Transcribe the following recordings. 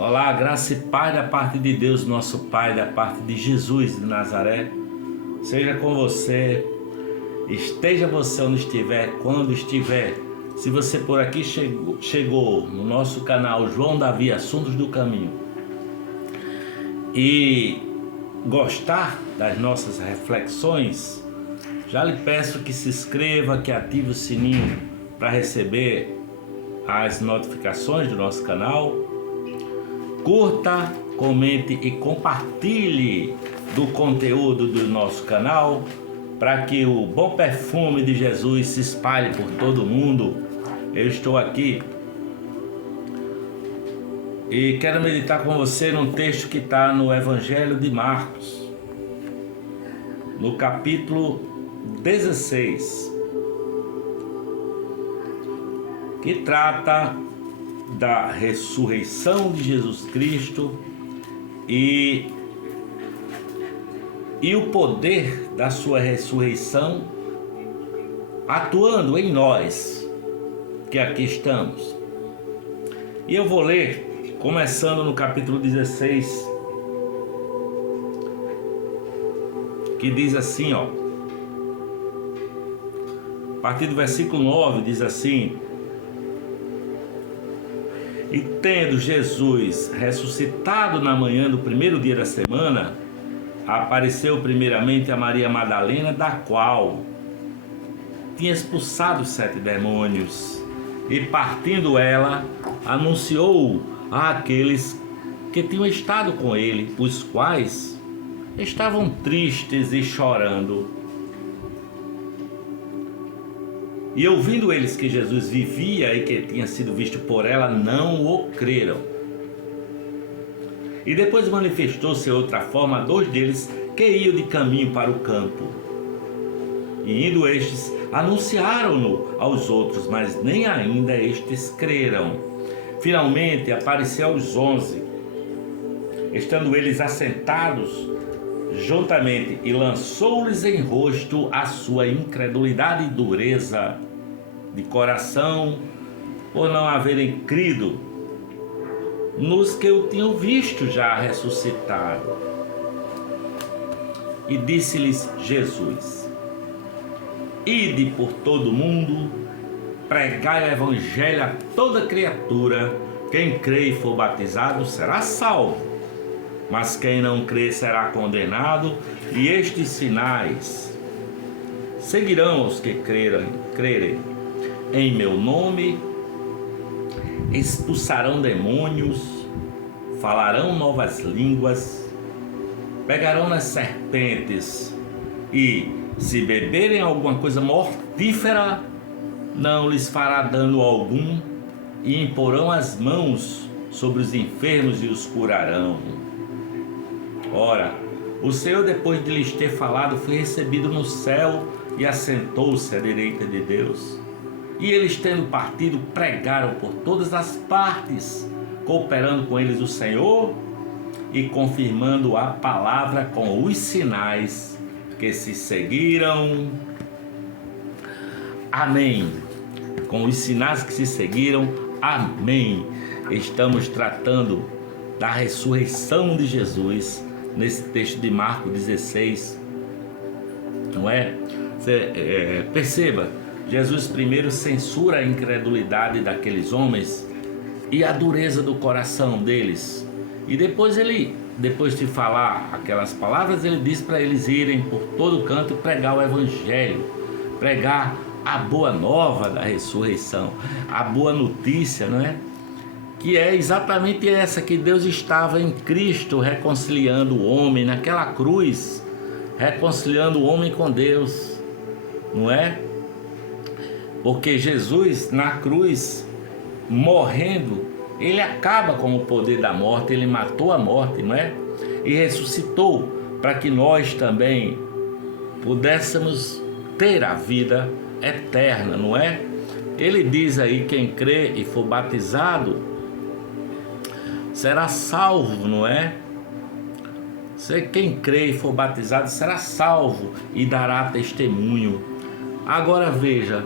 Olá, graça e paz da parte de Deus, nosso Pai, da parte de Jesus de Nazaré. Seja com você, esteja você onde estiver, quando estiver. Se você por aqui chegou no nosso canal João Davi Assuntos do Caminho e gostar das nossas reflexões, já lhe peço que se inscreva, que ative o sininho para receber as notificações do nosso canal. Curta, comente e compartilhe do conteúdo do nosso canal para que o bom perfume de Jesus se espalhe por todo mundo. Eu estou aqui e quero meditar com você num texto que está no Evangelho de Marcos, no capítulo 16, que trata da ressurreição de Jesus Cristo e o poder da sua ressurreição atuando em nós que aqui estamos. E eu vou ler, começando no capítulo 16, que diz assim, a partir do versículo 9, diz assim: E tendo Jesus ressuscitado na manhã do primeiro dia da semana, apareceu primeiramente a Maria Madalena, da qual tinha expulsado 7 demônios, e partindo ela, anunciou àqueles que tinham estado com ele, os quais estavam tristes e chorando. E ouvindo eles que Jesus vivia e que tinha sido visto por ela, não o creram. E depois manifestou-se outra forma a 2 deles que iam de caminho para o campo. E indo estes, anunciaram-no aos outros, mas nem ainda estes creram. Finalmente apareceu aos 11, estando eles assentados juntamente, e lançou-lhes em rosto a sua incredulidade e dureza de coração, por não haverem crido nos que o tinham visto já ressuscitado. E disse-lhes Jesus: Ide por todo o mundo, pregai o evangelho a toda criatura. Quem crê e for batizado será salvo, mas quem não crê será condenado. E estes sinais seguirão os que crerem. Em meu nome expulsarão demônios, falarão novas línguas, pegarão nas serpentes, e se beberem alguma coisa mortífera, não lhes fará dano algum, e imporão as mãos sobre os enfermos e os curarão. Ora, o Senhor, depois de lhes ter falado, foi recebido no céu e assentou-se à direita de Deus. E eles, tendo partido, pregaram por todas as partes, cooperando com eles o Senhor e confirmando a palavra com os sinais que se seguiram. Amém. Com os sinais que se seguiram. Amém. Estamos tratando da ressurreição de Jesus nesse texto de Marcos 16, não é? Perceba, Jesus primeiro censura a incredulidade daqueles homens e a dureza do coração deles, e depois de falar aquelas palavras, ele diz para eles irem por todo canto pregar o evangelho, pregar a boa nova da ressurreição, a boa notícia, não é? Que é exatamente essa, que Deus estava em Cristo reconciliando o homem naquela cruz, reconciliando o homem com Deus, não é? Porque Jesus na cruz, morrendo, ele acaba com o poder da morte, ele matou a morte, não é? E ressuscitou para que nós também pudéssemos ter a vida eterna, não é? Ele diz aí: quem crê e for batizado será salvo, não é? Quem crê e for batizado será salvo e dará testemunho. Agora veja,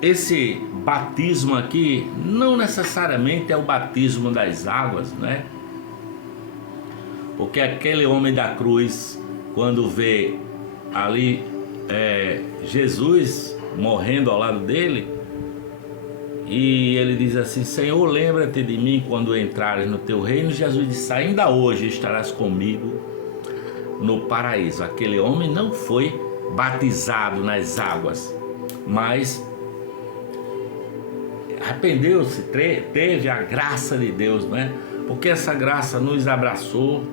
esse batismo aqui não necessariamente é o batismo das águas, né? Porque aquele homem da cruz, quando vê ali Jesus morrendo ao lado dele, e ele diz assim: Senhor, lembra-te de mim quando entrares no teu reino. Jesus disse: ainda hoje estarás comigo no paraíso. Aquele homem não foi batizado nas águas, mas arrependeu-se, teve a graça de Deus, né? Porque essa graça nos abraçou,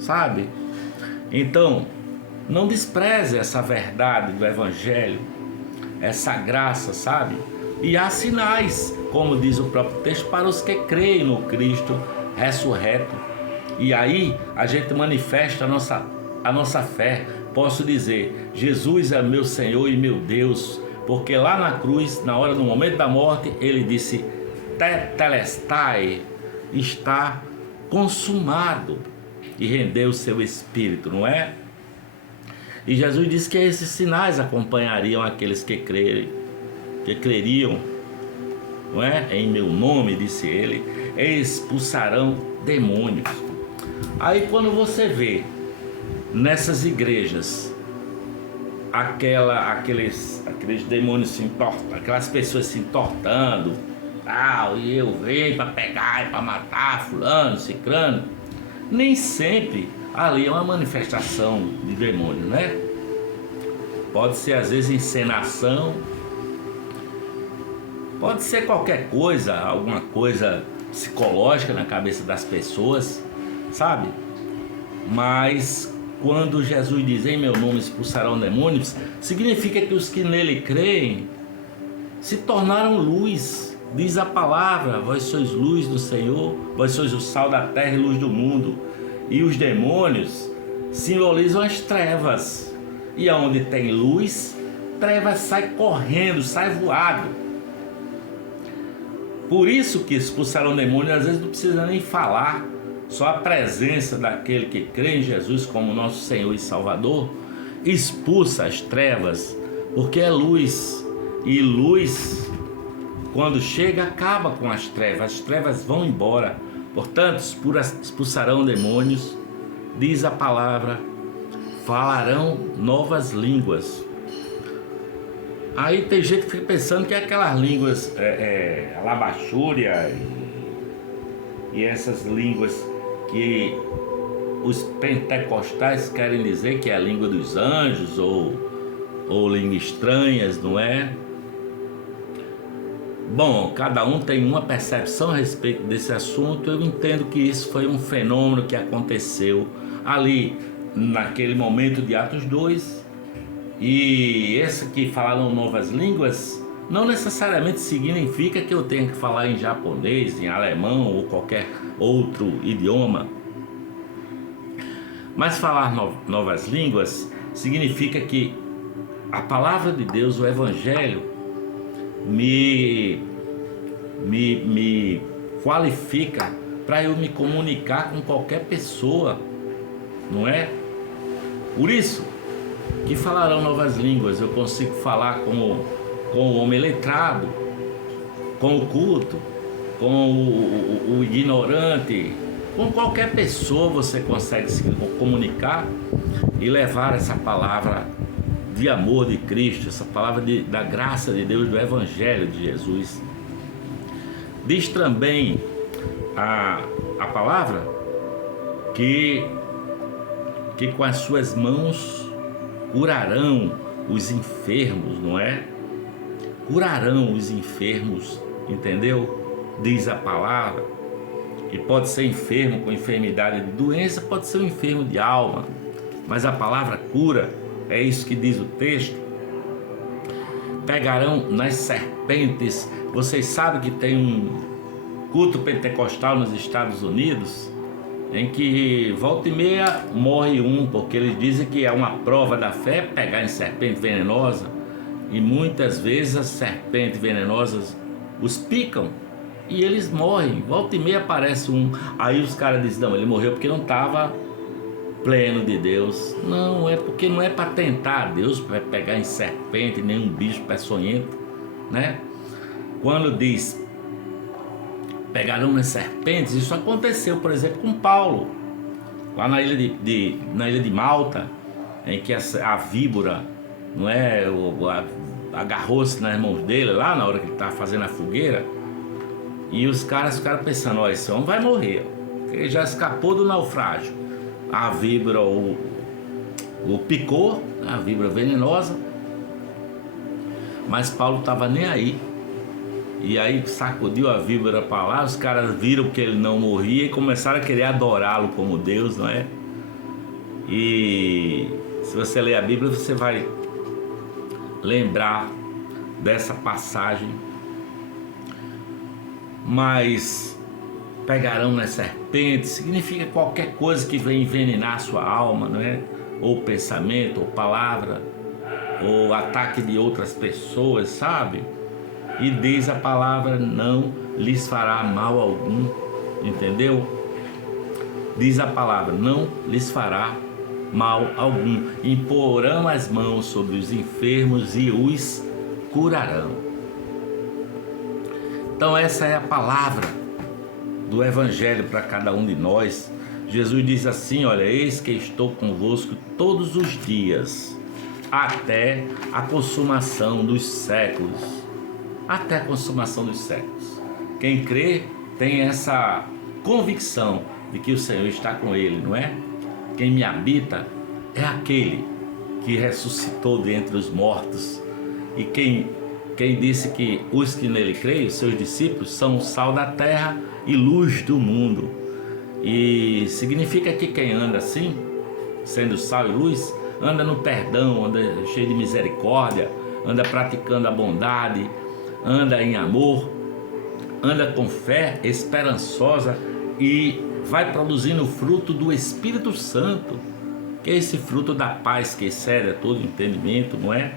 sabe? Então, não despreze essa verdade do Evangelho, essa graça, sabe? E há sinais, como diz o próprio texto, para os que creem no Cristo ressurreto. E aí a gente manifesta a nossa fé. Posso dizer: Jesus é meu Senhor e meu Deus, porque lá na cruz, na hora do momento da morte, ele disse: tetelestai, está consumado, e rendeu o seu espírito, não é? E Jesus disse que esses sinais acompanhariam aqueles que creriam, não é? Em meu nome, disse ele, expulsarão demônios. Aí quando você vê nessas igrejas aqueles demônios se entortando, aquelas pessoas se entortando, e eu venho para pegar e para matar fulano, cicrano, nem sempre ali é uma manifestação de demônio, né? Pode ser às vezes encenação, pode ser qualquer coisa, alguma coisa psicológica na cabeça das pessoas, sabe? Mas quando Jesus diz: em meu nome expulsarão demônios, significa que os que nele creem se tornaram luz. Diz a palavra: vós sois luz do Senhor, vós sois o sal da terra e luz do mundo. E os demônios simbolizam as trevas. E aonde tem luz, trevas sai correndo, sai voado. Por isso que expulsarão demônios, às vezes não precisa nem falar. Só a presença daquele que crê em Jesus como nosso Senhor e Salvador expulsa as trevas, porque é luz. E luz, quando chega, acaba com as trevas vão embora. Portanto, expulsarão demônios, diz a palavra, falarão novas línguas. Aí tem gente que fica pensando que é aquelas línguas alabachúria e essas línguas que os pentecostais querem dizer que é a língua dos anjos ou línguas estranhas, não é? Bom, cada um tem uma percepção a respeito desse assunto. Eu entendo que isso foi um fenômeno que aconteceu ali naquele momento de Atos 2. E esse que falaram novas línguas não necessariamente significa que eu tenha que falar em japonês, em alemão ou qualquer outro idioma. Mas falar novas línguas significa que a palavra de Deus, o Evangelho, me qualifica para eu me comunicar com qualquer pessoa, não é? Por isso que falarão novas línguas. Eu consigo falar com o homem letrado, com o culto, com o ignorante, com qualquer pessoa você consegue se comunicar e levar essa palavra de amor de Cristo, essa palavra da graça de Deus, do Evangelho de Jesus. Diz também a palavra que com as suas mãos curarão os enfermos, não é? Curarão os enfermos, entendeu? Diz a palavra. E pode ser enfermo com enfermidade de doença, pode ser um enfermo de alma, mas a palavra cura, é isso que diz o texto. Pegarão nas serpentes. Vocês sabem que tem um culto pentecostal nos Estados Unidos em que volta e meia morre um, porque eles dizem que é uma prova da fé pegar em serpente venenosa, e muitas vezes as serpentes venenosas os picam e eles morrem. Volta e meia aparece um, aí os caras dizem: não, ele morreu porque não estava pleno de Deus. Não, é porque não é para tentar Deus, para pegar em serpente, nenhum bicho peçonhento, né? quando diz pegarão nas serpentes, isso aconteceu, por exemplo, com Paulo, lá na ilha de Malta, em que a víbora, não é, agarrou-se nas mãos dele, lá na hora que ele estava fazendo a fogueira, e os caras ficaram pensando, ó, esse homem vai morrer, ele já escapou do naufrágio. A víbora o picou, a víbora venenosa, mas Paulo estava nem aí. E aí sacudiu a víbora para lá, os caras viram que ele não morria e começaram a querer adorá-lo como Deus, não é? E se você ler a Bíblia, você vai lembrar dessa passagem. Mas pegarão nas serpentes significa qualquer coisa que venha envenenar a sua alma, não é? Ou pensamento, ou palavra, ou ataque de outras pessoas, sabe? E diz a palavra, não lhes fará mal algum, entendeu? Diz a palavra, não lhes fará mal algum. Imporão as mãos sobre os enfermos e os curarão. Então essa é a palavra do Evangelho para cada um de nós. Jesus diz assim, olha, eis que estou convosco todos os dias, até a consumação dos séculos. Até a consumação dos séculos. Quem crê tem essa convicção de que o Senhor está com ele, não é? Quem me habita é aquele que ressuscitou dentre os mortos. E quem disse que os que nele creem, os seus discípulos, são o sal da terra e luz do mundo. E significa que quem anda assim, sendo sal e luz, anda no perdão, anda cheio de misericórdia, anda praticando a bondade, anda em amor, anda com fé esperançosa e vai produzindo o fruto do Espírito Santo, que é esse fruto da paz que excede a todo entendimento, não é?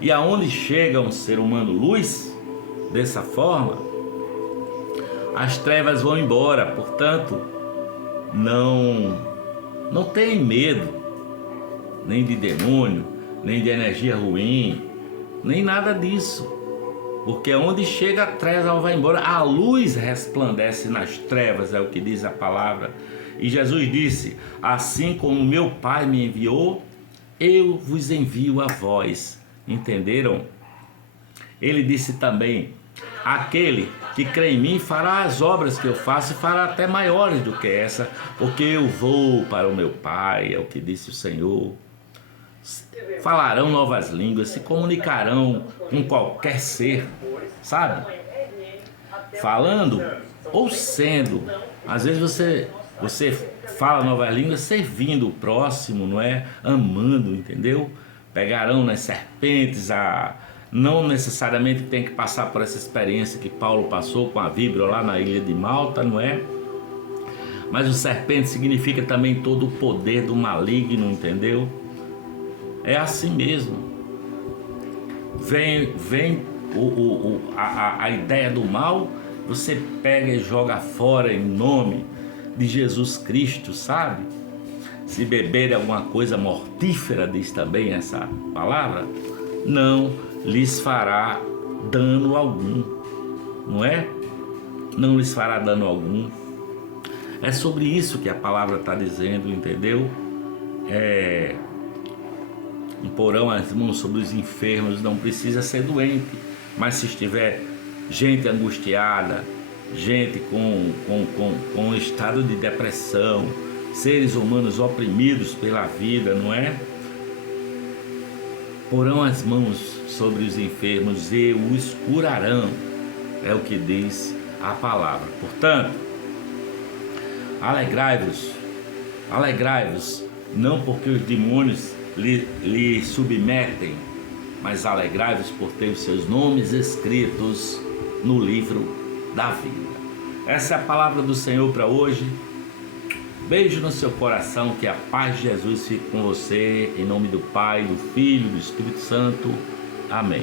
E aonde chega um ser humano luz, dessa forma, as trevas vão embora. Portanto, não tem medo, nem de demônio, nem de energia ruim, nem nada disso. Porque onde chega a treva vai embora, a luz resplandece nas trevas, é o que diz a palavra. E Jesus disse, assim como meu Pai me enviou, eu vos envio a vós. Entenderam? Ele disse também, aquele que crê em mim fará as obras que eu faço e fará até maiores do que essa, porque eu vou para o meu Pai, é o que disse o Senhor. Falarão novas línguas, se comunicarão com qualquer ser, sabe? Falando ou sendo. Às vezes você fala novas línguas servindo o próximo, não é? Amando, entendeu? Pegarão nas serpentes, não necessariamente tem que passar por essa experiência que Paulo passou com a víbora lá na ilha de Malta, não é? Mas o serpente significa também todo o poder do maligno, entendeu? É assim mesmo. Vem a ideia do mal, você pega e joga fora em nome de Jesus Cristo, sabe? Se beber alguma coisa mortífera, diz também essa palavra, não lhes fará dano algum, não é? Não lhes fará dano algum. É sobre isso que a palavra está dizendo, entendeu? Imporão as mãos sobre os enfermos, não precisa ser doente, mas se estiver gente angustiada, gente com um estado de depressão, seres humanos oprimidos pela vida, não é? Porão as mãos sobre os enfermos e os curarão, é o que diz a palavra. Portanto, alegrai-vos, não porque os demônios lhe submetem, mas alegrai-vos por ter os seus nomes escritos no livro da vida. Essa é a palavra do Senhor para hoje. Beijo no seu coração, que a paz de Jesus fique com você, em nome do Pai, do Filho e do Espírito Santo. Amém.